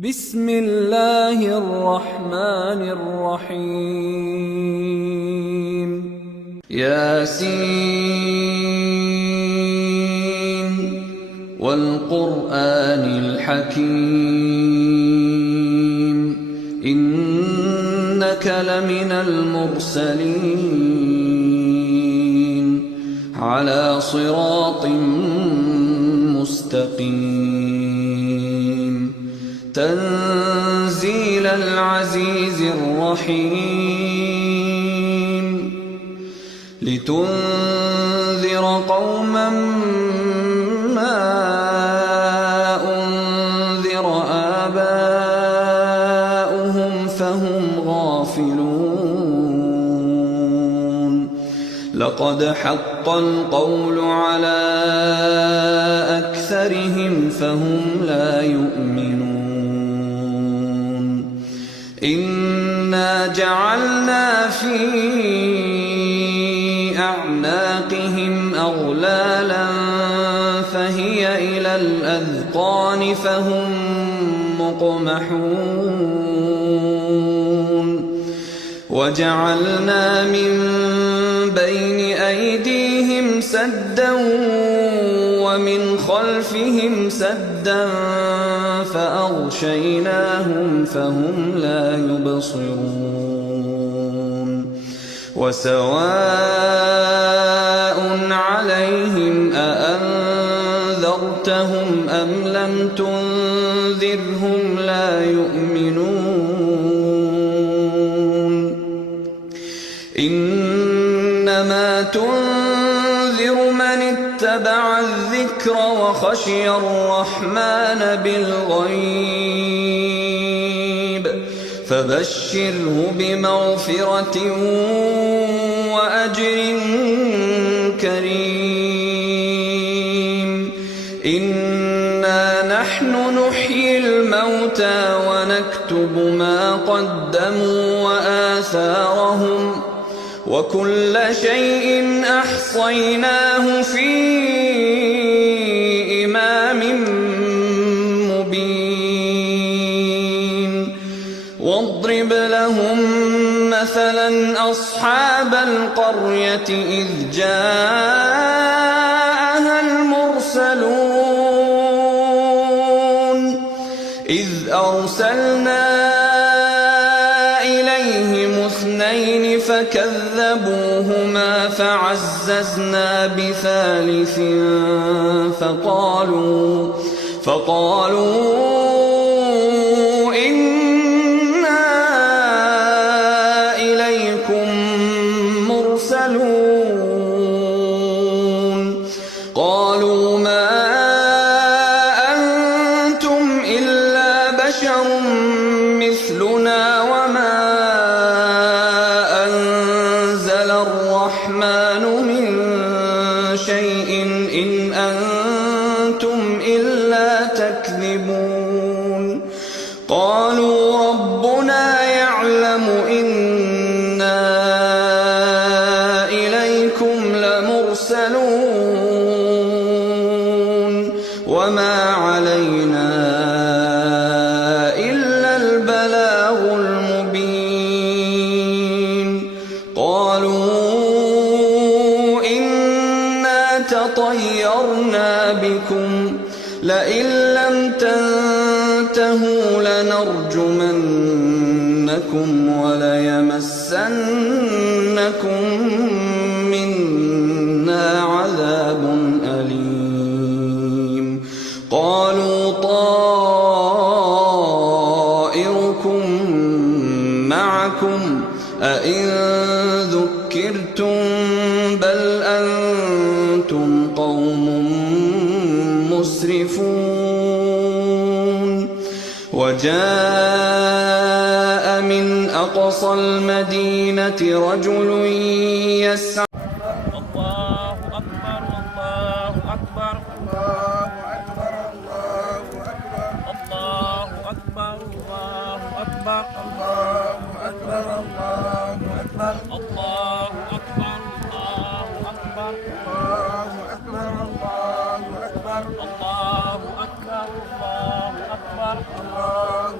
بسم الله الرحمن الرحيم ياسين والقرآن الحكيم إنك لمن المرسلين على صراط مستقيم تنزيل العزيز الرحيم لتنذر قوما ما أنذر آباؤهم فهم غافلون لقد حق القول على أكثرهم فهم لا يؤمنون إنا جعلنا في أعناقهم أغلالا فهي إلى الأذقان فهم مقمحون وجعلنا من بين أيديهم سدا ومن خلفهم سدا فأغشيناهم فهم لا يبصرون وسواء عليهم أأنذرتهم أم لم تنذرهم لا يؤمنون إنما تنذر من اتبع الذكر وخشي الرحمن بالغيب فبشره بمغفرة وأجر كريم إنا نحن نحيي الموتى ونكتب ما قدموا وآثارهم وكل شيء أحصيناه في إمام مبين واضرب لهم مثلا أصحاب القرية إذ جاءها المرسلون إذ أرسلنا اثنين فكذبوهما فعززنا بثالث فقالوا إنا إليكم مرسلون قالوا ما أنتم إلا بشر مثلنا وما الرحمن من شيء إن أنتم إلا تكذبون قالوا ربنا يعلم إنا إليكم لمرسلون وما علينا إلا البلاغ المبين قالوا تطيرنا بكم لئن لم تنتهوا لنرجمنكم وليمسنكم منا عذاب أليم قالوا طائركم معكم أئن ذكرتم بل أنتم قوم مسرفون وجاء من أقصى المدينة رجل يسعى الله أكبر الله أكبر الله أكبر الله أكبر الله أكبر الله أكبر الله أكبر الله أكبر الله أكبر الله أكبر الله أكبر الله أكبر الله أكبر الله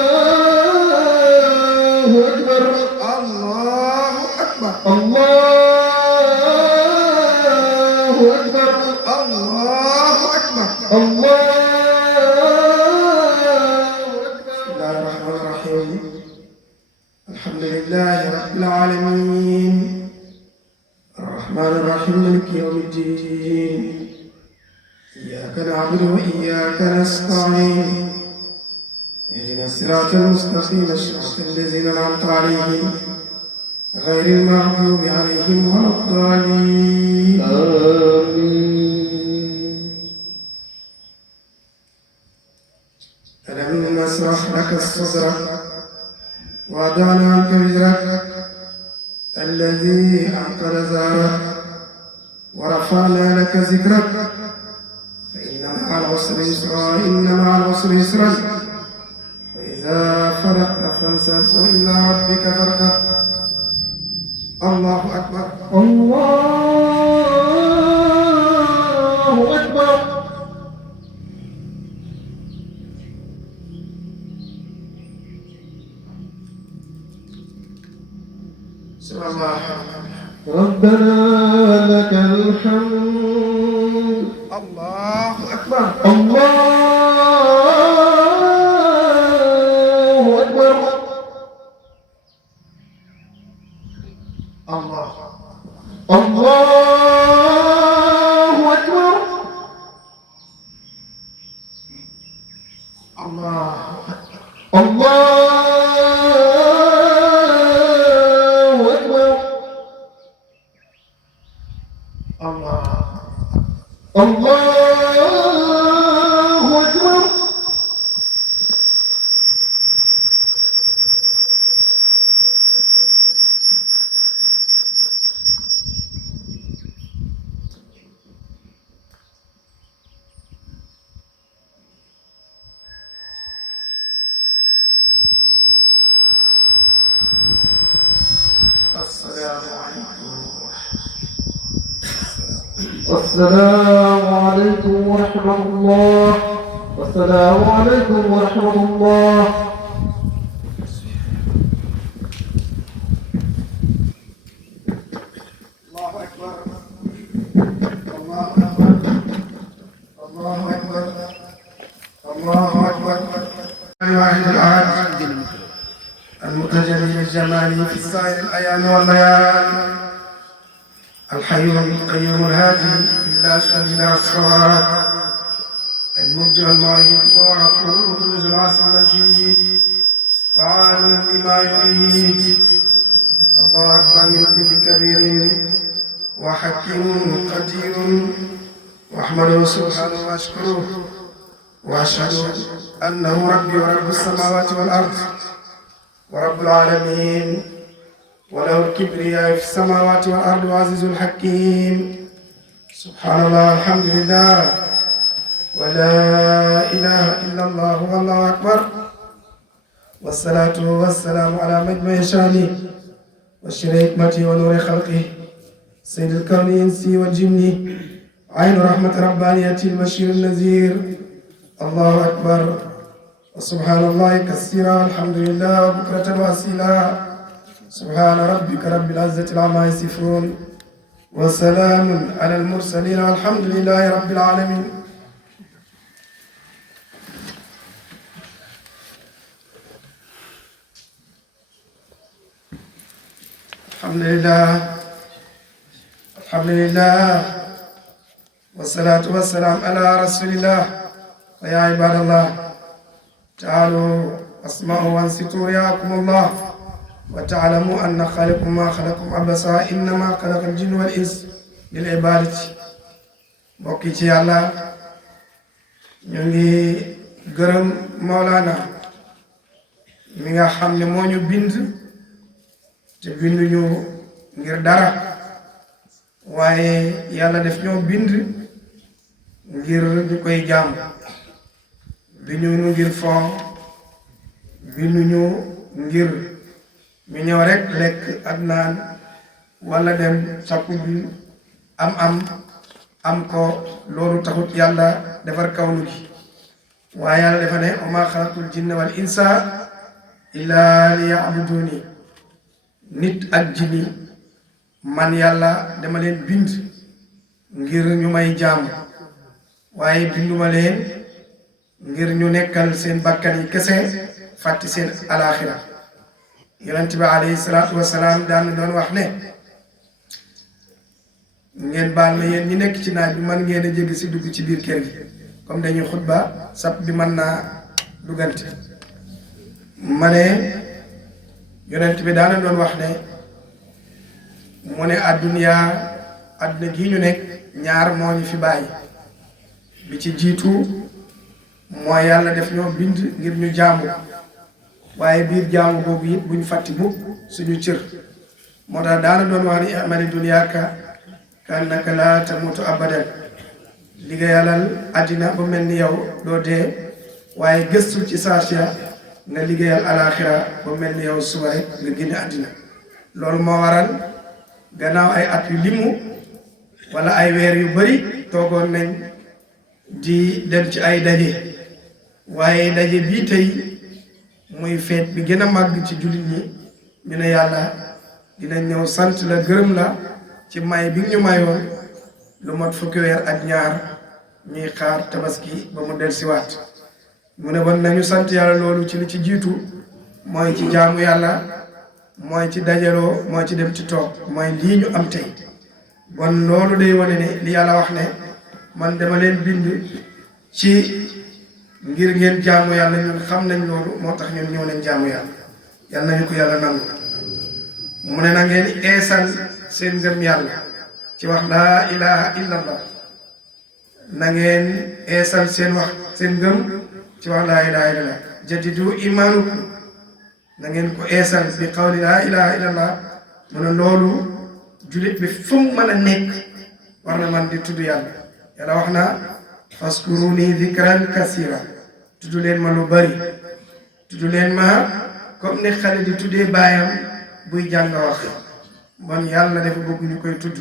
الرحيم الحمد لله رب العالمين الرحمن الرحيم مالك يوم الدين إياك نعبد وإياك نستعين اهدنا الصراط المستقيم صراط الذين أنعمت عليهم غير المغضوب عليهم ولا الضالين ألم نشرح لك الصدر ووضعنا عنك وزرك الذي أنقض ظهرك ورفعنا لك ذكرك فإن مع العسر يسرا إن مع العسر يسرا فإذا فرغت فانصب وإلى ربك فارغب الله أكبر الله أكبر سبحان الله ربنا لك الحمد الله أكبر الله أكبر الله الله أكبر الله الله أكبر الله الله أكبر السلام عليكم السلام عليكم ورحمة الله. السلام عليكم ورحمة الله. الله أكبر الله أكبر الله أكبر الله أكبر الواحد الأحد المتجلي الجمالي في سائر الأيام والليال الحي القيوم الهادي إلا شديد الصراط المبدع المعيد وغفور القدوس العاصم المجيد فعال لما يريد الله أكبر من كل كبير وحكيم قدير واحمده سبحانه واشكره واشهد انه ربي ورب السماوات والارض ورب العالمين وله الكبرياء في السماوات والارض وعزيز الحكيم سبحان الله الحمد لله ولا اله الا الله والله اكبر والصلاه والسلام على مجمع شانه وشر حكمته ونور خلقه سيد الكون الانسي والجن عين رحمة ربانية المشير النذير الله أكبر وسبحان الله كثيرا والحمد لله وبكرة وأصيلا سبحان ربك رب العزة عما يصفون وسلام على المرسلين والحمد لله رب العالمين. الحمد لله الحمد لله والصلاة والسلام على رسول الله. ويا عباد الله تعالوا اسمعوا وانصتوا رعاكم الله وتعلموا أن خالقكم ما خلقكم عبثا إنما خلق الجن والإنس للعبادة. mbokki ci yàlla ñu ngi gërëm Mawlana mi nga xam ne moo ñu bind te binduñu ngir dara waaye yàlla def ñoo bind ngir ñu koy jaam bindu ñu ngir foo bindu ñu ngir ñu ñëw rek lekk ak naan wala dem sakku bi am ko loolu taxut yàlla defar kawnu gi waaye yàlla dafa ne wa maa xalaqtul jinna wal insa illa liya'buduni nit ak jinni man yàlla dama leen bind ngir ñu may jaam waaye binduma leen ngir ñu nekkal seen bakkan yi kese fàtti seen alaxira yonent bi alayhi salaatu wasalaam daan doon wax ne ngeen baal ma yéen ñi nekk ci naaj bi man ngeen a jéggi si dugg ci biir kër gi comme dañuy xutba sab bi mën naa duggante ma ne yonent bi daana doon wax ne mu ne adduna gii ñu nekk ñaar moo ñu fi bàyyi bi ci jiitu mooy yàlla def ñoo bind ngir ñu jaamu waaye biir jaamu boobu it buñ fàtti mukk suñu cër moo tax daana doon wax ni amali dunyaaka kannaka laa tamutu abadan liggéeyalal àddina ba mel ni yow doo dee waaye gëstul ci saasiya nga liggéeyal alaxira ba mel ni yow suba rek nga génne àddina loolu moo waral gannaaw ay at yu limu wala ay weer yu bari toogoon nañ di dem ci ay daje waaye daje bii tey muy feet bi gën a màgg ci jullit ñi ñu ne yàlla dinañ ñëw sant la gërëm la ci may bi ñu mayoon lu mat fukki weer ak ñaar ñuy xaar tabaski ba mu dellusiwaat mu ne bon nañu sant yàlla loolu ci li ci jiitu mooy ci jaamu yàlla mooy ci dajaloo mooy ci dem ci toog mooy lii ñu am tey bon loolu day wane ne li yàlla wax ne man dama leen bind ci ngir ngeen jaamu yàlla ñun xam nañ loolu moo tax ñun ñëw nañ jaamu yàlla yàlla nañu ko yàlla nangu mu ne na ngeen eesal seen ngëm yàlla ci wax laa ilaha illallah na ngeen eesal seen ngëm ci wax laa ilaha illallah jaddidu imaanukum na ngeen ko eesal bi qawli laa ilaha illallah mu ne loolu julit bi fu mu mën a nekk war na man di tudd yàlla yàlla wax na faskuruni dhikran kasira tudd leen ma lu bari tudd leen ma comme ne xale di tuddee baayam buy jàng wax bon yàlla dafa bëgg ñu koy tudd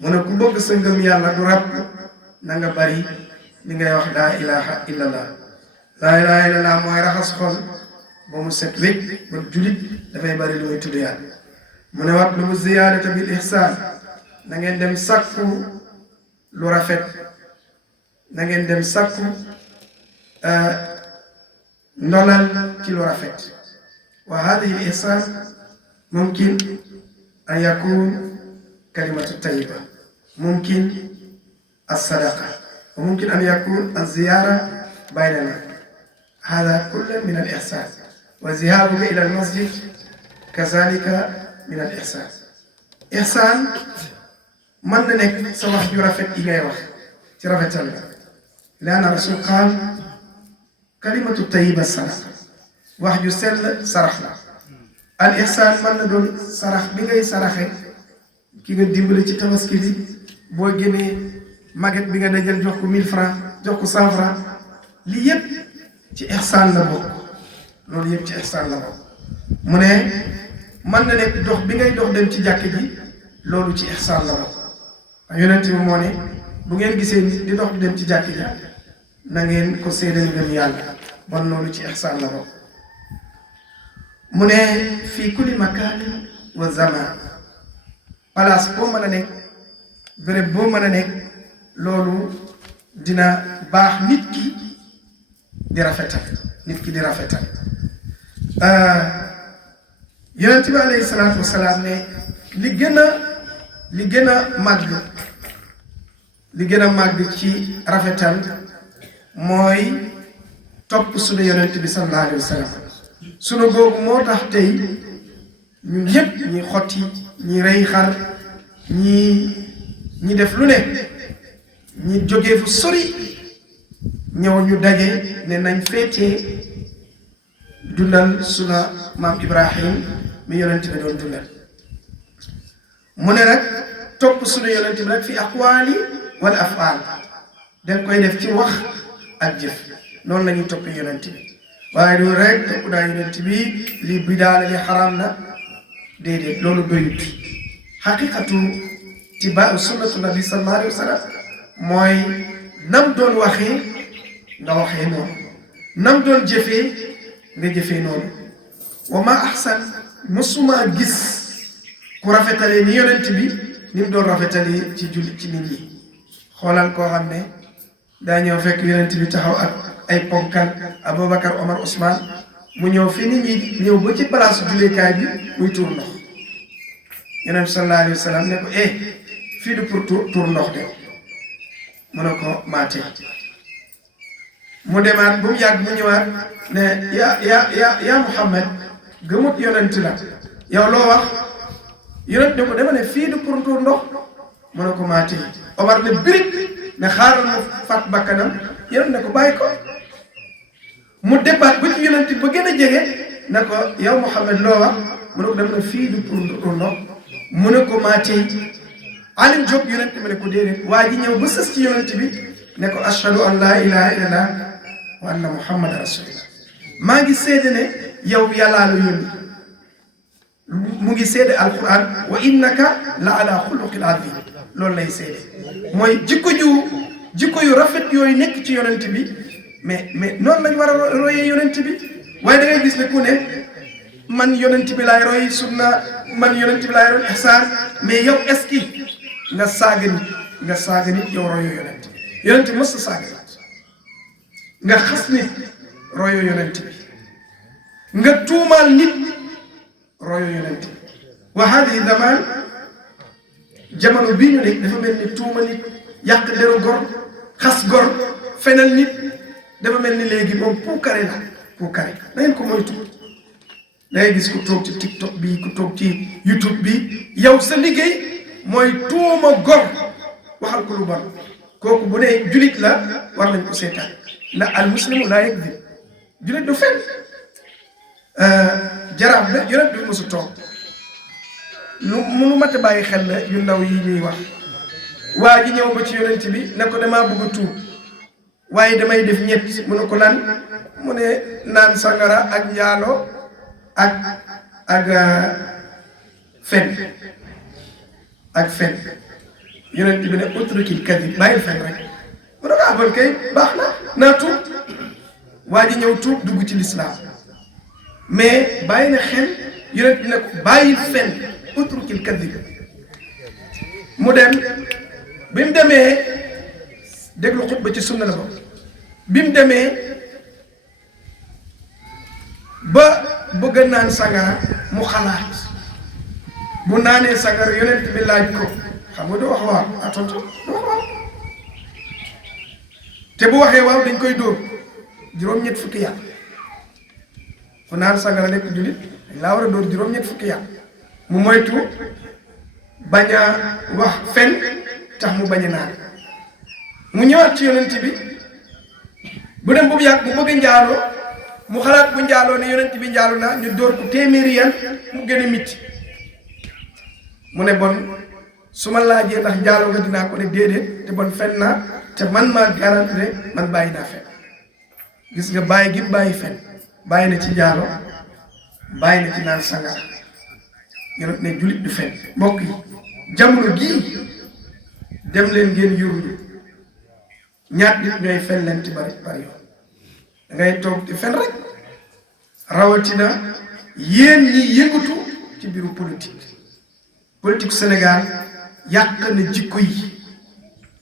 mu ne ku bëgg sa ngëm yàlla du ràpp na nga bari li ngay wax laa ilaha illallah laa ilaha illallah mooy raxas xol ba mu set wécc ba julit dafay bari lu muy tudd yàlla mu ne wat lu mu ziyaadata bil ihsaan na ngeen dem sakku lu rafet na ngeen dem sakku ndolal ci lu rafet wa hadihi al ihsaan mumkin an yakun kalimatu tayyiba mumkin as-sadaqa wa mumkin an yakun az-ziyara baynana hada kullu min al ihsaan wa zihabuka ila al masjid kazalika min al ihsaan ihsaan mën na nekk sa wax ju rafet yi ngay wax ci rafetal la laana rasul qaal kalimatu tayyiba sadaqa wax ju sell sarax la al ihsaan mën na doon sarax bi ngay saraxe ki nga dimbale ci tabaski bi boo génnee maget bi nga dajal jox ko 1000 francs jox ko 100 francs li yépp ci ihsaan la bokk loolu yépp ci ihsaan la bokk mu ne mën na nekk dox bi ngay dox dem ci jàkk ji loolu ci ihsaan la bokk yonent bi moo ne bu ngeen gisee nit di dox dem ci jàkk ji na ngeen ko séedal ngëm yàlla bon loolu ci ihsaan la bokk mu ne fii kulli makaanin wa zaman place boo mën a nekk béréb boo mën a nekk loolu dina baax nit ki di rafetal yonent bi alayhi salaatu wasalaam ne li gën a màgg ci rafetal mooy topp sunu yonent bi sallallahu alayhi wa sallam sunu googu moo tax tey ñun ñëpp ñi xotti ñi rey xar ñi def lu ne ñi jógee fu sori ñëw ñu daje ne nañ féetee dundal suna maam Ibrahim mi yonent bi doon dundal mu ne nag topp sunu yonent bi nag fi aqwaali wala afaal dañ koy def ci wax ak jëf noonu la ñuy topp yonent bi waaye du rek topp daa yonent bi li bidaa la li xaraam na déedéet loolu doyut xaqiqatu tibaa sunnatu nabi sallallahu alayhi wa sallam mooy nam doon waxee nga waxee noonu nam doon jëfee nga jëfee noonu wa ma ahsan musuma gis ku rafetalee ni yonent bi ni mu doon rafetalee ci jullit ci nit ñi xoolal koo xam ne daa ñëw fekk yonent bi taxaw ak ay ponkal Aboubacar Omar Ousmane mu ñëw fi nit ñi ñëw ba ci place jullikaay bi muy tuur ndox Yonent sallallahu alayhi wa sallam ne ko fii du pour tuur ndox de mu ne ko maate mu demaat bu mu yàgg mu ñëwaat ne ya Muhammad gëmut yonent la yow loo wax yonent ne ko dama ne fii du pour tuur ndox mu ne ko maate Omar ne birig ne xaaral mu fat bakkanam yonent ne ko bàyyi ko mu débat ba ci yonent ba gën a jege ne ko yow Muhammad loo wax mu ne ko dama ne fii du pour tuur ndox mu ne ko maate alim jóg yonent bi ne ko déedéet waa ji ñëw ba sës ci yonent bi ne ko ashhadu an laa ilaha illallah wa anna muhammadan rasulullah maa ngi seede ne yow yàllaa la yónni mu ngi seede alquran wa innaka la ala xuluqin azim loolu lay seede mooy jikko yu rafet yooyu nekk ci yonent bi mais noonu lañ war a royee yonent bi waaye da ngay gis ne ku ne man yonent bi laay roy sunna man yonent bi laay roy ihsaan mais yow est-ce que nga saaga nit yow royo yonent bi mës a saaga nit nga xas nit royo yonent bi nga tuumaal nit royo yonent bi wa hadihi zaman jamono bii ñu nekk dafa mel ni tuuma nit yàq deru gor xas gor fenal nit dafa mel ni léegi moom puukare la puukare da ngeen ko moytu da ngay gis ku toog ci TikTok bi ku toog ci YouTube bi yow sa liggéey mooy tuuma gor waxal ko lu bon kooku bu dee julit la war nañ ko seetaan ndax al muslimu laa yakzib julit du fen jaraaf la yonent bi mosu toog lu munu mat a bàyyi xel la yu ndaw yi ñuy wax waa ji ñëw ba ci yonent bi ne ko damaa bëgg a tuub waaye damay def ñett mu ne ko lan mu ne naan sangara ak njaaloo ak fen yonent bi ne utrukil kadib bàyyil fen rek mu ne ko abal kay baax na naa tuub waa ji ñëw tuub dugg ci lislaam mais bàyyi na xel yonent bi ne ko bàyyil fen utrukil kadib mu dem bi mu demee déglu xutba ci sunna la ko bi mu demee ba bëgg naan sangara mu xalaat bu naanee sangara yonent bi laaj ko xam nga du wax waaw tontu du wax waaw te bu waxee waaw dañ koy dóor juróom-ñett fukki yàq fu naan sangara nekk jullit dañ laa war a dóor juróom-ñett fukki yàq mu moytu bañ a wax fen tax mu bañ a naan mu ñëwaat ci yonent bi bu dem bu yàgg mu bëgg njaaloo mu xalaat bu njaaloo ne yonent bi njaaloo naa ñu dóor ko téeméeri yan mu gën a mitti mu ne bon su ma laajee ndax njaaloo nga dinaa ko ne déedéet te bon fen naa te man maa garanti ne man bàyyi naa fen gis nga bàyyi gi bàyyi fen bàyyi na ci njaaloo bàyyi na ci naan sangara yonent ne jullit du fen mbokk yi jamono gii dem leen ngeen yurlu ñaat nit ñooy fen leen ci bari yoon da ngay toog di fen rek rawatina yéen ñi yëngatu ci biiru politique Sénégal yàq na jikko yi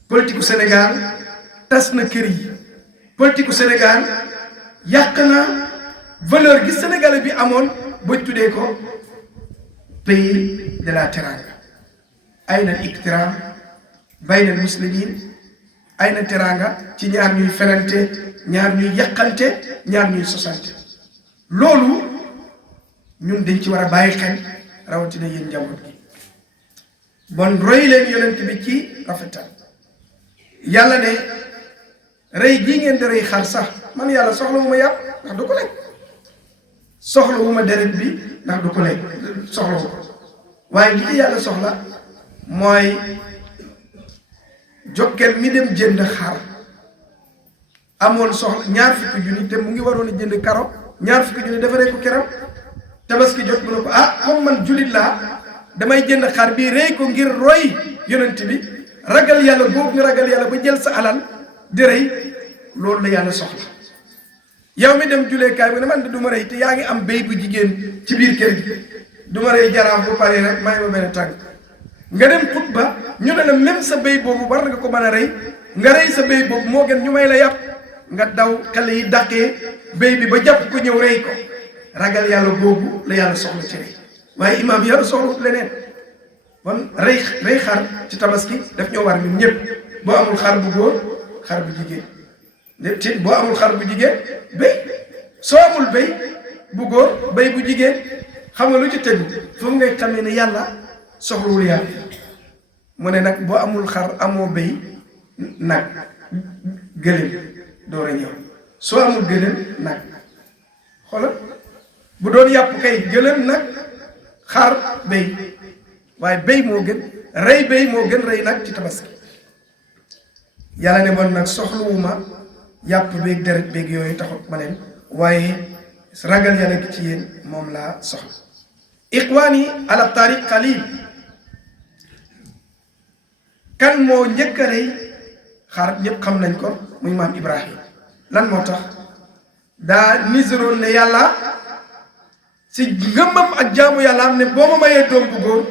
politique Sénégal tas na kër yi politique Sénégal yàq na valeur gi Sénégalais bi amoon ba tuddee ko pays de la teranga ay na iktiram bayna muslimin ay na teranga ci ñaar ñuy fenante ñaar ñuy yàqante ñaar ñuy sosante loolu ñun dañ ci war a bàyyi xel rawatina yéen njaboot gi bon roy leen yonent bi ci rafetal yàlla ne rey gii ngeen di rey xar sax man yàlla soxla wu ma yàpp ndax du ko lekk soxla wu ma deret bi ndax du ko lekk soxla wu ko waaye li ci yàlla soxla mooy Jokkel mi dem jënd xar amoon soxla ñaar fukki junni te mu ngi waroon a jënd karo ñaar fukki junni defaree ko keram tabaski jot mu ne ko comme man julit laa damay jënd xar bi rey ko ngir roy yonent bi ragal yàlla boobu nga ragal yàlla ba jël sa alal di rey loolu la yàlla soxla yow mi dem juleekaay bi ne man de du ma rey te yaa ngi am béy bu jigéen ci biir kër gi du ma rey jaraaf bu pare rek may ma benn tànk nga dem xutba ñu ne la même sa béy boobu war nga ko mën a rey nga rey sa béy boobu moo gën ñu may la yàpp nga daw xale yi dàqee béy bi ba jàpp ko ñëw rey ko ragal yàlla boobu la yàlla soxla ci rey waaye imaam bi yàlla soxla leneen kon rey xar ci tabaski daf ñoo war ñun ñëpp boo amul xar bu góor xar bu jigéen te boo amul xar bu jigéen béy soo amul béy bu góor béy bu jigéen xam nga lu ci tegu foofu ngay xamee ne yàlla soxlawul yàlla mu ne nag boo amul xar amoo béy nag gëléem door a ñëw soo amul gëléem nag xoolal bu doon yàpp kay gëléem nag xar béy waaye béy moo gën rey béy moo gën rey nag ci tabaski yàlla ne bon nag soxlawuma yàpp beeg deret beeg yooyu taxut ma leen waaye ragal yàlla gi ci yéen moom laa soxla iqwaani ala tariq qalil kan moo njëkk a rey xar ñëpp xam nañ ko muy maam Ibrahim lan moo tax daa niseroon ne yàlla si ngëmmam ak jaamu yàlla am ne boo ma mayee doom bu góor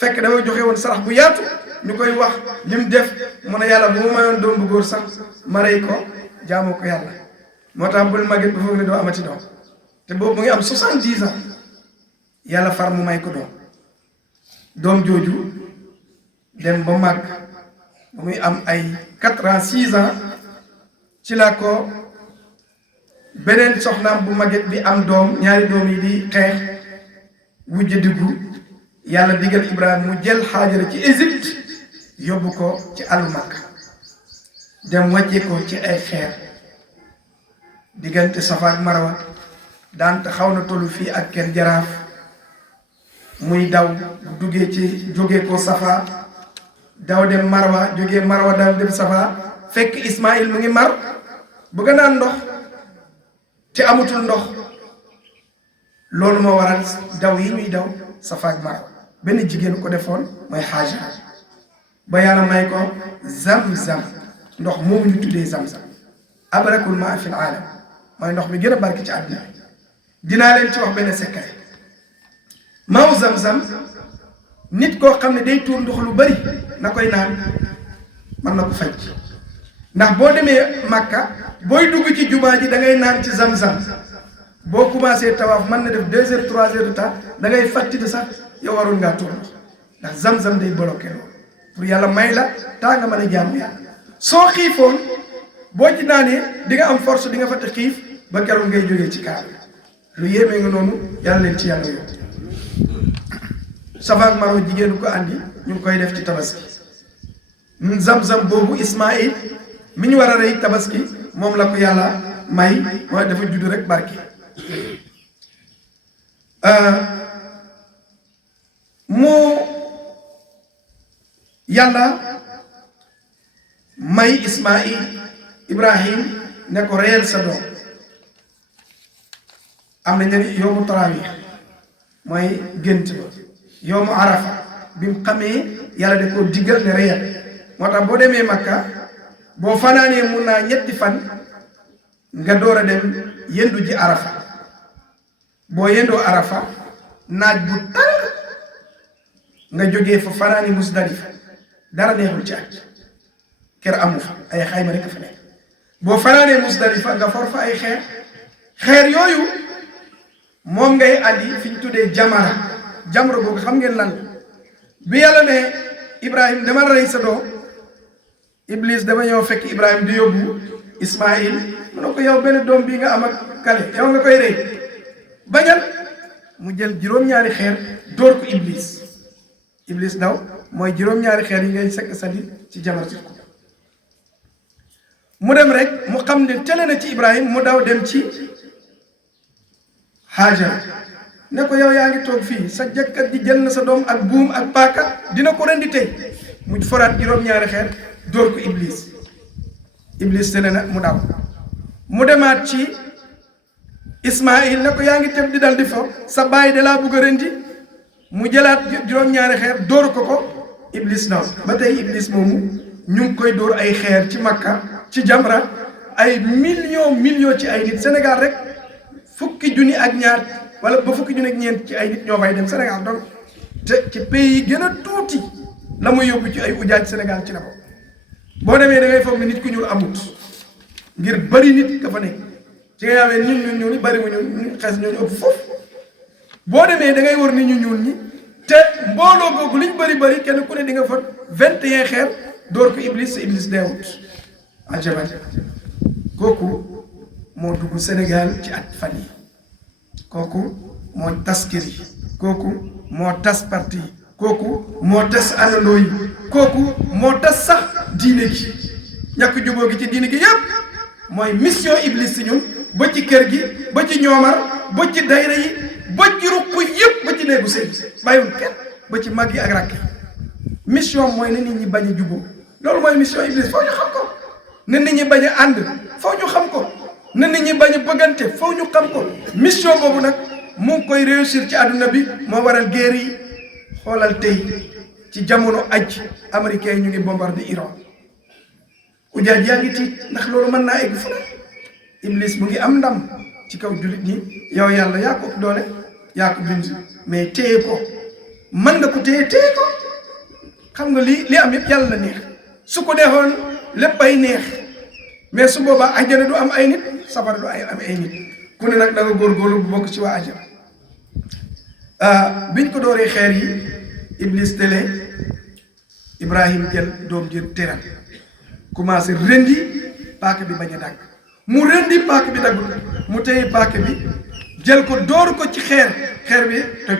fekk dama joxe woon sarax bu yaatu ñu koy wax lim def mu ne yàlla bu ma mayoon doom bu góor sax ma rey ko jaamoo ko yàlla moo tax bul màgget ba foog ne doo amati doom te boobu mu ngi am 70 ans yàlla far mu may ko doom jooju dem ba màgg ba muy am ay 4 ans 6 ans ci la ko beneen soxnaam bu màgget bi am doom ñaari doom yi di xeex wujj diggu yàlla digal Ibrahima mu jël Haajara ci Égypte yóbbu ko ci àllu Makka dem wàcce ko ci ay xeer diggante Safa ak Marwa daante xaw na tollu fii ak Kër Jaraaf muy daw duggee ci jógee ko Safa daw dem Marwa jógee Marwa daw dem Safa fekk Ismaïl mu ngi mar bëgg naan ndox te amutul ndox loolu moo waral daw yi ñuy daw Safa ak Marwa benn jigéen ko defoon mooy Haajara ba yàlla may ko Zamzam ndox moomu ñu tuddee Zamzam abrakul maa fil aalam mooy ndox mi gën a barke ci àddina dinaa leen ci wax benn secret maaw Zamzam nit koo xam ne day tuur ndox lu bari na koy naan mën na ko faj ndax boo demee Makka booy dugg ci jumaa ji da ngay naan ci Zamzam boo commencé tawaaf mën na def 2 heures 3 heures de temps da ngay fàttali sax yow warul ngaa tuur ndax Zamzam day bloqué loolu pour yàlla may la taa nga mën a jaamu yàlla soo xiifoon boo ci naanee di nga am force di nga fàtte xiif ba keroog ngay jógee ci kaar lu yéemee nga noonu yàlla leen ci yàlla yóbbu Safa ak Marwa jigéenu ko andi ñu ngi koy def ci tabaski Zamzam boobu Ismaïl mi ñu war a rey tabaski moom la ko yàlla may mooy dafa judd rek barki moo yàlla may Ismaïl Ibrahim ne ko reyal sa doom am na ñenn yowmu taraawi mooy gént ba yowmu arafa bi mu xamee yàlla da koo diggal ne reyal moo tax boo demee Makka boo fanaanee mun naa 3 fan nga door a dem yendu ji arafa boo yendoo arafa naaj bu tàng nga jógee fa fanaani Musdalifa dara neexul ci aj kër amu fa ay xayma rek fa nekk boo fanaanee Musdalifa nga for fa ay xeer yooyu moom ngay andi fi ñu tuddee jamra boobu xam ngeen lan bi yàlla ne Ibrahim dama rey sa doom Iblis dama ñëw fekk Ibrahim di yóbbu Ismaïl mu ne ko yow benn doom bii nga am ak kale yow nga koy rey bañal mu jël juróom-ñaari xeer dóor ko Iblis daw mooy juróom-ñaari xeer yi ngay sekk sandi ci jamra ci ko mu dem rek mu xam ne tele na ci Ibrahim mu daw dem ci Haajara ne ko yow yaa ngi toog fii sa jëkkat ji jël na sa doom ak buum ak paaka dina ko rendi tey mu foraat juróom-ñaari xeer dóor ko Iblis tele na mu daw mu demaat ci Ismaïl ne ko yaa ngi tëb di dal di fo sa baay de laa bugg a rendi mu jëlaat juróom-ñaari xeer dóor ko Iblis daw ba tey Iblis moomu ñu ngi koy dóor ay xeer ci Makka ci jamra ay millions ci ay nit Sénégal rek fukki junni ak ñaar wala ba fukki junni ak ñeent ci ay nit ñoo fay dem Sénégal donc te ci pays yi gën a tuuti la muy yóbbu ci ay ujaaj Sénégal ci la ko boo demee da ngay foog ne nit ku ñuul amut ngir bari nit ka fa nekk ci nga amee nit ñu ñuul ñi bari wu ñu xees ñooñu ëpp foofu boo demee da ngay wër nit ñu ñuul ñi te mbooloo googu liñ bari kenn ku ne di nga fa 21 xeer door ko iblis sa iblis deewut ajaban kooku moo dugg Sénégal ci at fan yi kooku moo tas kër yi kooku moo tas parti yi kooku moo tas àndandoo yi kooku moo tas sax diine gi ñàkk jubóo gi ci diine gi yépp mooy mission iblis si ñun ba ci kër gi ba ci ñoomar ba ci dayra yi ba ci ruq yépp ba ci néegu sëy bàyyiwul kenn ba ci mag yi ak rakk yi mission mooy ne nit ñi bañ a jubóo loolu mooy mission iblis foo ñu xam ko ne nit ñi bañ a ànd foo ñu xam ko ne nit ñi bañ a bëggante foo ñu xam ko mission boobu nag mu ngi koy réussir ci àdduna bi moo waral guerre yi xoolal tey ci jamono aj américains yi ñu ngi bombardé Iran ujaaj yaa ngi tiit ndax loolu mën naa egg fu ne iblis mu ngi am ndam ci kaw jullit ñi yow yàlla yaa ko doole yaa ko bind mais téye ko mën nga ko téye ko xam nga li am yëpp yàlla la neex su ko deexoon lépp ay neex mais su boobaa ajjana du am ay nit safara du am ay nit ku ne nag da nga góorgóorlu bu bokk ci waa ajjana biñ ko dooree xeer yi iblis télé Ibrahim jël doom jël teral commencé rendi paaka bi bañ a dagg mu rendi paaka bi daggul mu téye paaka bi jël ko door ko ci xeer bi toj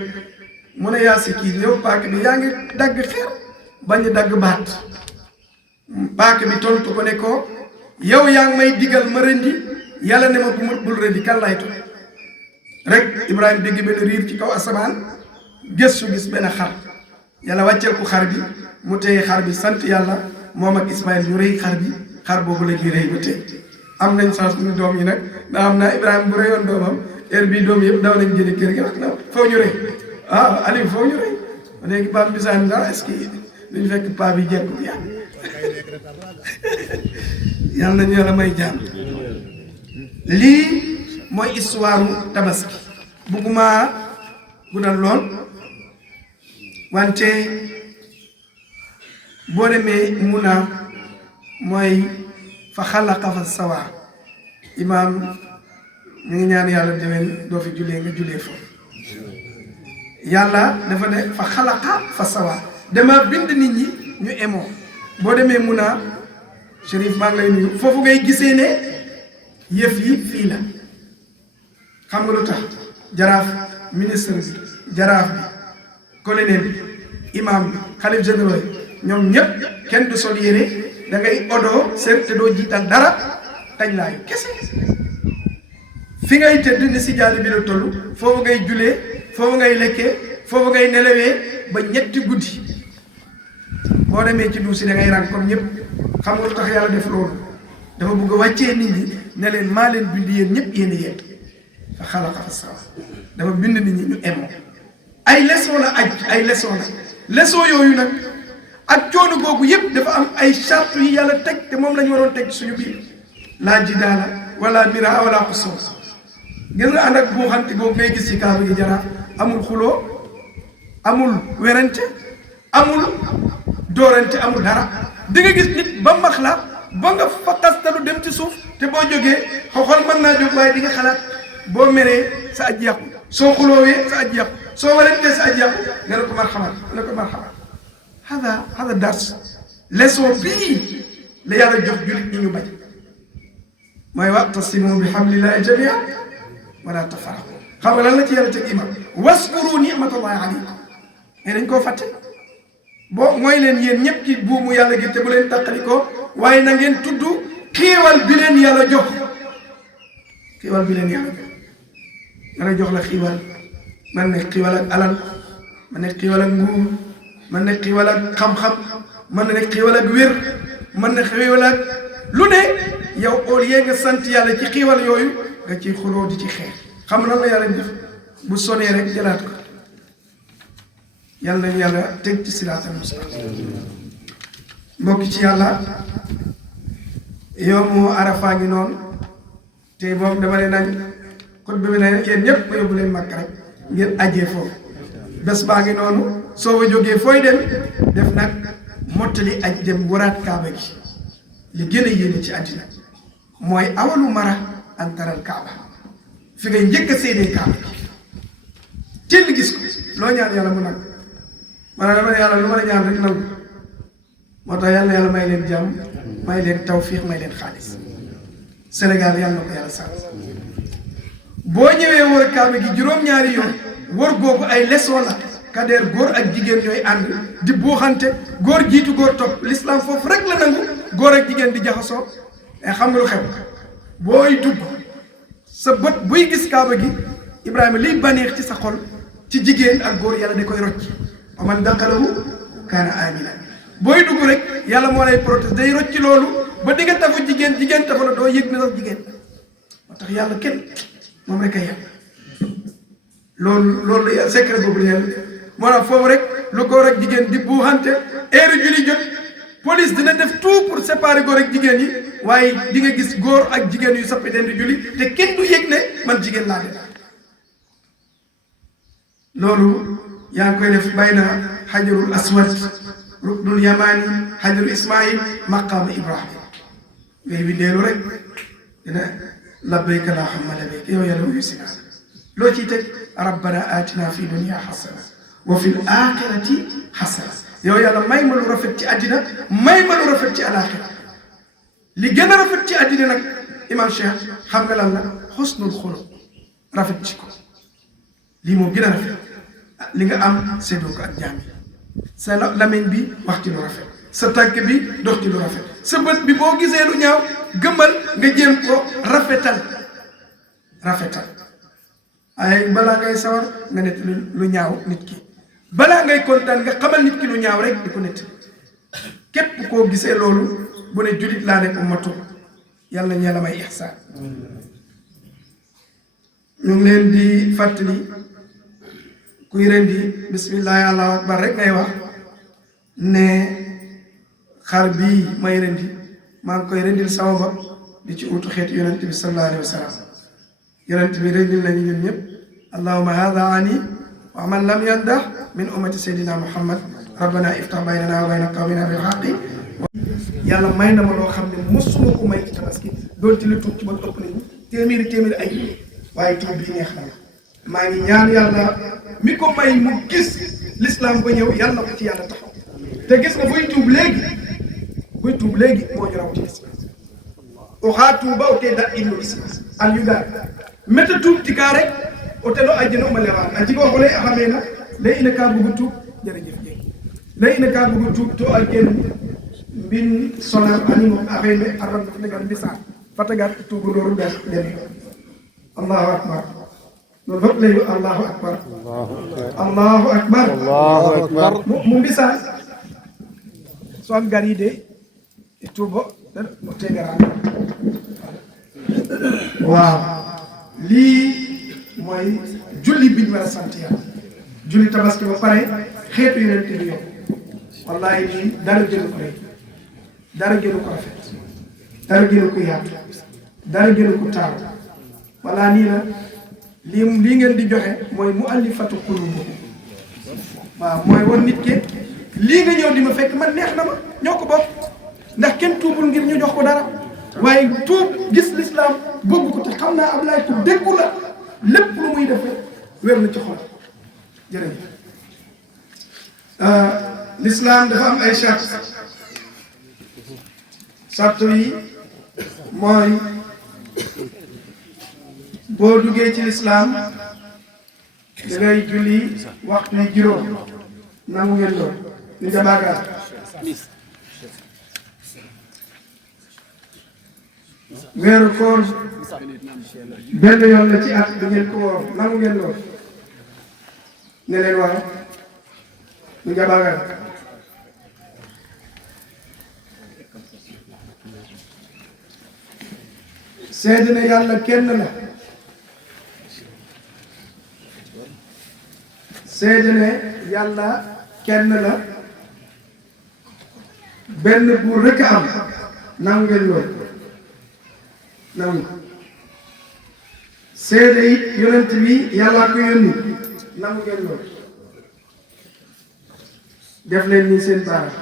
mu ne yaa si kii yow paaka bi yaa ngi dagg xeer bañ a dagg baat paaka bi tontu ko ne ko yow yaa ngi may digal ma rendi yàlla ne ma bul rendi kan lay toj rek Ibrahima dégg benn riir ci kaw asamaan gëstu gis benn xar yàlla wàcceel ko xar bi mu téye xar bi sant yàlla moom ak Ismaïl ñu rëy xar bi xar boobu la ñuy rëy ba tey am nañ chance ñu doom yi nag ndax xam naa Ibrahima bu rëyoon doomam heure bii doom yëpp daw nañ jëli kër gi wax na foo ñu rëy Aliou foo ñu rëy léegi Pape Bisane ndax est-ce que duñu fekk paa bi jekku yàlla nañu yàlla may jàmm lii mooy histoire tabaski bugguma guddal lool wante boo demee Muna mooy fa xalaqa fa sawa imaam ñu ngi ñaan yàlla déwén doo fi jullee nga jullee fa yàlla dafa ne fa xalaqa fa sawa dama bind nit ñi ñu emoo boo demee Muna Chérif maa ngi lay nuyu foofu ngay gisee ne yëf yi fii la xam nga lu tax jaraaf ministre bi jaraaf bi colonel bi imam bi xalif généraux yi ñoom ñëpp kenn du sol yére da ngay odoo seet te doo jiital dara tañ laayu kese fi ngay tëdd ni si jaadu bi la toll foofu ngay julee foofu ngay lekkee foofu ngay nelawee ba ñetti guddi boo demee ci duusi da ngay rang comme ñëpp xam nga lu tax yàlla def loolu dafa bëgg a wàccee nit ñi ne leen maa leen bind yéen ñëpp yéen a yéen fa xalaqa fa sawa dafa bind nit ñi ñu emoo ay leçon la ay leçon la leçon yooyu nag ak coono googu yëpp dafa am ay charte yi yàlla teg te moom la ñu waroon teg suñu biir laa jidaala wala mira wala xusoos gis nga ànd ak buuxante boobu ngay gis ci kaaba gi jaraaf amul xuloo amul werante amul doorante amul dara di nga gis nit ba max la ba nga faqastalu dem ci suuf te boo jógee xoxol mën naa jóg waaye di nga xalaat boo meree sa aj yàqu soo xuloowee sa aj yàqu soo werantee sa aj yàqu nga ne ko marxaban nga ne ko marxaban hada dars leçon bii la yàlla jox jullit ñi ñu bañ mooy wa'tasimu bi hablillahi jamii'an wala tafarraqu xam nga lan la ci yàlla teg imam waskuru ni'matallahi alaykum mais dañ koo fàtte boo mooy leen yéen ñëpp ci buumu yàlla gi te bu leen taqali ko waaye na ngeen tudd xiiwal bi leen yàlla jox xiiwal bi leen yàlla jox yàlla jox la xiiwal man ne xiiwal ak alal man ne xiiwal ak nguur man ne xiiwal ak xam-xam man ne xiiwal ak wér man ne xiiwal ak lu ne yow au lieu nga sant yàlla ci xiiwal yooyu nga ciy xuloo di ci xeex xam lan la yàlla def bu sonee rek jëlaat ko yàlla nañu yàlla teg ci siraatal mustaqim mbokk ci yàlla yow moo arafaa ngi noonu te moom dama leen nañ xutba bi ne yéen ñëpp ma yóbbu leen màkk rek ngeen ajee foofu bés baa ngi noonu soo fa jógee fooy dem def nag mottali aj dem waraat kaaba gi li gën a yéene ci àddina mooy awalu mara an taral kaaba fi ngay njëkk a séenee kaaba teel gis ko loo ñaan yàlla mu nangu maanaam dama ne yàlla lu ma la ñaan rek nangu moo tax yàlla yàlla may leen jàmm may leen tawfiix may leen xaalis Sénégal yàlla na ko yàlla sax boo ñëwee wër kaaba gi juróom-ñaari yoon wër googu ay leçon la kadeer góor ak jigéen ñooy ànd di buuxante góor jiitu góor topp l'islam foofu rek la nangu góor ak jigéen di jaxasoo mais xam nga lu xew booy dugg sa bët buy gis kaaba gi Ibrahima liy baneex ci sa xol ci jigéen ak góor yàlla da koy rocc wa man daqalahu kaana amina booy dugg rek yàlla moo lay protège day rocc loolu ba di nga tafu jigéen tafu la doo yëg ne sax jigéen moo tax yàlla kenn moom rek a yem loolu secret boobu la yàlla moo tax foofu rek lu góor ak jigéen di buuxante heure julli jot police dina def tout pour séparer góor ak jigéen yi waaye di nga gis góor ak jigéen yu sappiteen di julli te kenn du yëg ne man jigéen laa de loolu yaa ngi koy def bayna xajarul aswad ruknul yamaani xajarul ismail maqaama ibrahim ngay windeelu rek dina labbayka allahumma labbayka yow yàlla wuyu si naa loo ciy teg rabbana atina fi dunya xasana wa fi l axirati xasana yow yàlla may ma lu rafet ci àddina may ma lu rafet ci alaxira li gën a rafet ci àddina nag imam Cheikh xam nga lan la xusnul xuluq rafet ci ko lii moo gën a rafet li nga am séddoo ko ak jaam yi sa lamiñ bi wax ci lu rafet sa tànk bi dox ci lu rafet sa bët bi boo gisee lu ñaaw gëmmal nga jéem ko rafetal ay balaa ngay sawar nga nett lu ñaaw nit ki balaa ngay kontaan nga xamal nit ki lu ñaaw rek di ko nett képp koo gisee loolu bu ne julit laa ne ummatu yàlla na ñeela may ihsaan ñu ngi leen di fàttali kuy rendi bismillahi allahu akbar rek ngay wax ne xar bii may rendi maa ngi koy rendil sama bopp di ci utu xeetu yonent bi sallallahu alayhi wa sallam yonent bi rendil nañu ñun ñëpp allahuma hada ani wa man lam yandah min ummati sayyidina muhammad rabbana iftah baynana wa bayna qawmina bil haqqi yàlla may na ma loo xam ne mosuma ko may ci tabaski doon ci la tuub ci ba ëpp nañu téeméeri ay waaye tuub bi neex na maa ngi ñaan yàlla mi ko may mu gis l'islam ba ñëw yàlla na ko ci yàlla taxaw te gis nga buy tuub léegi moo ñu raw ci l'islam oxaa tuuba o te da inno l'islam al yugar meta tuub tika rek o telo ajjana uma lewaan a jigo xole a xamee na lay ina ka bugu tuub jërëjëf jeeg lay ina ka bugu tuub to a gen mbin sonar animo a xëyme a ran negan mbisaan fatagat tuubu dooru gas deni allahu akbar loolu lépp lay allahu akbar mu mbisaan so am gar yi de tuubo mo tegaraan waaw lii mooy julli biñ war a sant yàlla julli tabaski ba pare xeetu yeneen te yow wallahi lii dara gënu ko rek dara gënu ko rafet dara gënu ko yaatu dara gënu ko taaw walla nii la lii ngeen di joxe mooy muallifatu qulubuhum waaw mooy war nit ki lii nga ñëw di ma fekk man neex na ma ñoo ko bokk ndax kenn tuubul ngir ñu jox ko dara waaye tuub gis l'islam bëgg ko te xam naa Ablaye ku déggu la lépp lu muy def wér na ci xol jërëjëf l'islam dafa am ay charte yi mooy boo duggee ci l'islam da ngay julli waxtu yi juróom nangu ngeen lool ni jabaagaar weeru koor benn yoon la ci at da ngeen ko woor nangu ngeen lool ne leen waaw ni jabaagaar seede ne yàlla kenn la seede ne yàlla kenn la benn buur rekk am nangu ngeen lool nangu seede it yonent bi yàlla ko yónni nangu ngeen lool def leen ni seen baara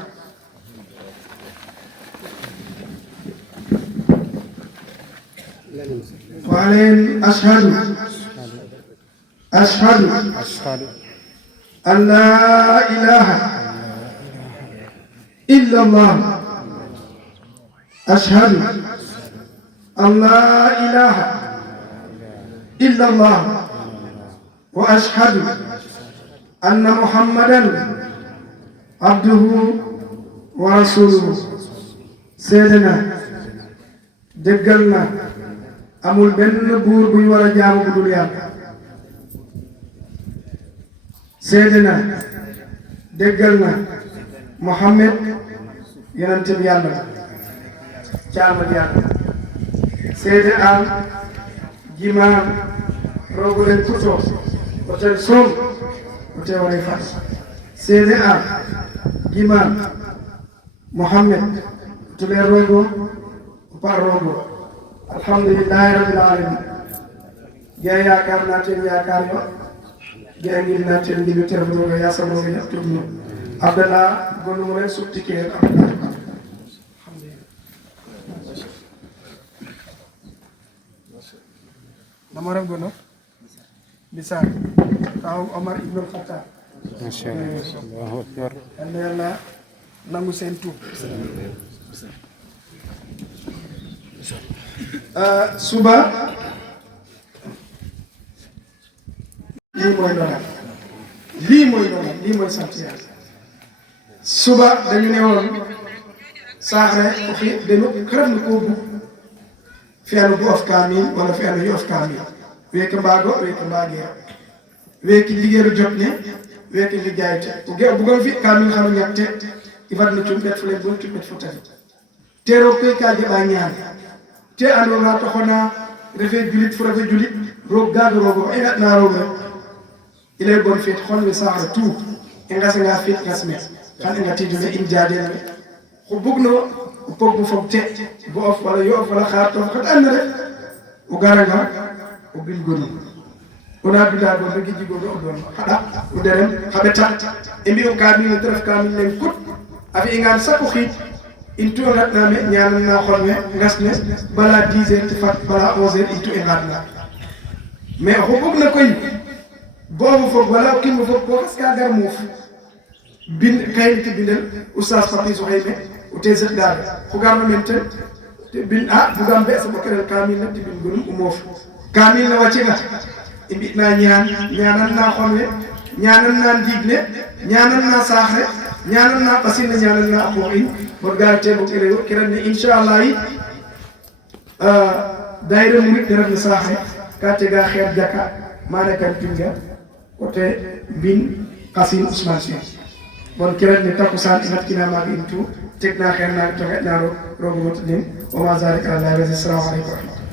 وعليهم أشهد أن لا إله إلا الله أشهد أن لا إله إلا الله وأشهد أن محمدا عبده ورسوله سيدنا دقلنا amul benn buur bu ñu war a jaamu bu dul yàlla seede na déggal na Muhammad yonente bi yàlla caalma yàlla seede am jimaam roogulen kuto otel som ote wone fat seede am jimaam Muhammad tule rogo par rogo alhamdulillahi rabbil alamin gay yaakaar naa teen yaakaar yo gay ngir naa teen ngilu terfotooga yasamooga yaftudno abdallah gonum ren subtikeer abdallah namaram gono bisa taw Omar ibn al-Khattab Allahu akbar yàlla nangu seen tuub suba lii mooy dogal lii mooy sant yàlla suba dañu ne woon saaxre oxi denu xaraf na koo bug fiyanu bu of kaamil wala fiyanu yu of kaamil weeke mbaago weeke mbaageer weeke liggéeru jot ne weeke liggéeyte bugon fi kaamil xanu ñatte ifat na cum ɓet fule bon cum ɓet fo tari teero koy ka jaɓa ñaan te andona toxona refe julit fo refe julit roog gaaga roogo i ngatna roog rek i lay bon feet xon we saaxle tout i ngasanga feet ngas me xan i ngatiidune in jaadeen we xu bugno o pog bo fog te bo of wala yo of wala xaar tof xat and rek o garanga o bil gonum ona binda gon rek jigono o doon xaɗa o derem xa ɓeta i mbi'o kaamil ne te ref kaamil len kut a fi'ingaan saqu xiid in tu ngatna me ñaanana xol we ngas ne bala 10 heures te fat bala 11 heures in tu i ngatna mais oxu bugna koy boobu fog wala o kiin fog bo xas ka gar moof bind kayit te bindel oustaz Papis oxey me o te set daal xu garna men ten te bind bugam be sa bokerel kaamil na te bind gonum o moof kaamil na wacenga i mbi'na ñaanan na xol we ñaanan na ndiig ne ñaanan na saax ne ñaanan na ɓasin ne ñaanan na a qoox in bon gaal te bug eleyo kiran ne inchallah yi daayira murit ne ref na saaxe ka tega xeer jaka mana kan pinga côté mbin Qasim Ousmane Sy bon kiran ne takusaan i ngatkina maaga in tout teg na xeer naga to xeɗna roog mot nin wa ma zalika ala llahi aziz. Assalamu aleykum wa rahmatullah.